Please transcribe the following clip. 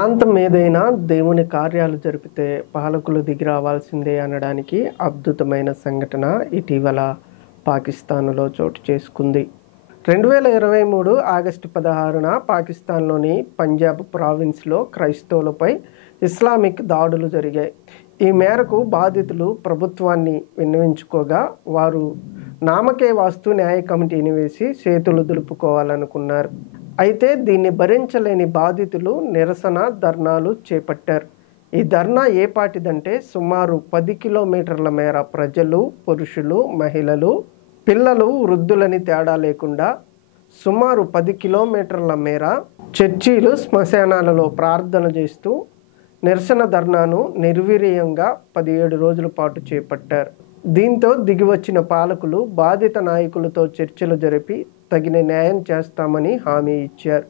ప్రాంతం ఏదైనా దేవుని కార్యాలు జరిపితే పాలకులు దిగి రావాల్సిందే అనడానికి అద్భుతమైన సంఘటన ఇటీవల పాకిస్తాన్లో చోటు చేసుకుంది. 2023 ఆగస్టు 16న పాకిస్తాన్లోని పంజాబ్ ప్రావిన్స్లో క్రైస్తవులపై ఇస్లామిక్ దాడులు జరిగాయి. ఈ మేరకు బాధితులు ప్రభుత్వాన్ని విన్నవించుకోగా వారు నామకే వాస్తు న్యాయ కమిటీని వేసి చేతులు దులుపుకోవాలనుకున్నారు. అయితే దీన్ని భరించలేని బాధితులు నిరసన ధర్నాలు చేపట్టారు. ఈ ధర్నా ఏ పాటిదంటే సుమారు 10 కిలోమీటర్ల మేర ప్రజలు, పురుషులు, మహిళలు, పిల్లలు, వృద్ధులని తేడా లేకుండా సుమారు 10 కిలోమీటర్ల మేర చర్చీలు, శ్మశానాలలో ప్రార్థన చేస్తూ నిరసన ధర్నాను నిర్వీర్యంగా 17 రోజుల పాటు చేపట్టారు. దీంతో దిగివచ్చిన పాలకులు బాధిత నాయకులతో చర్చలు జరిపి తగిన న్యాయం చేస్తామని హామీ ఇచ్చారు.